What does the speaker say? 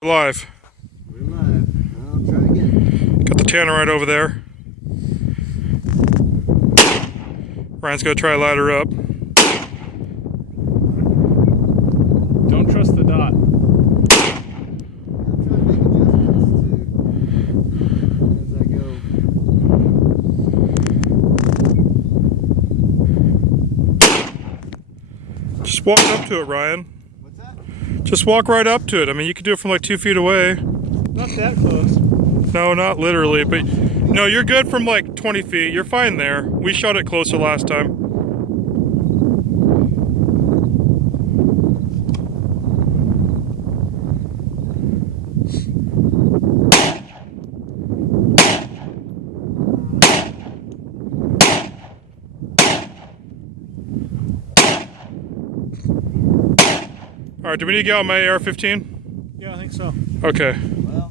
Live. We're live. I'll try again. Got the Tannerite over there. Ryan's gonna try to light her up. Don't trust the dot. Just walk up to it, Ryan. What's that? Just walk right up to it. I mean, you could do it from like 2 feet away. Not that close. No, not literally, but no, you're good from like 20 feet. You're fine there. We shot it closer last time. All right, do we need to get out my AR-15? Yeah, I think so. Okay. Well.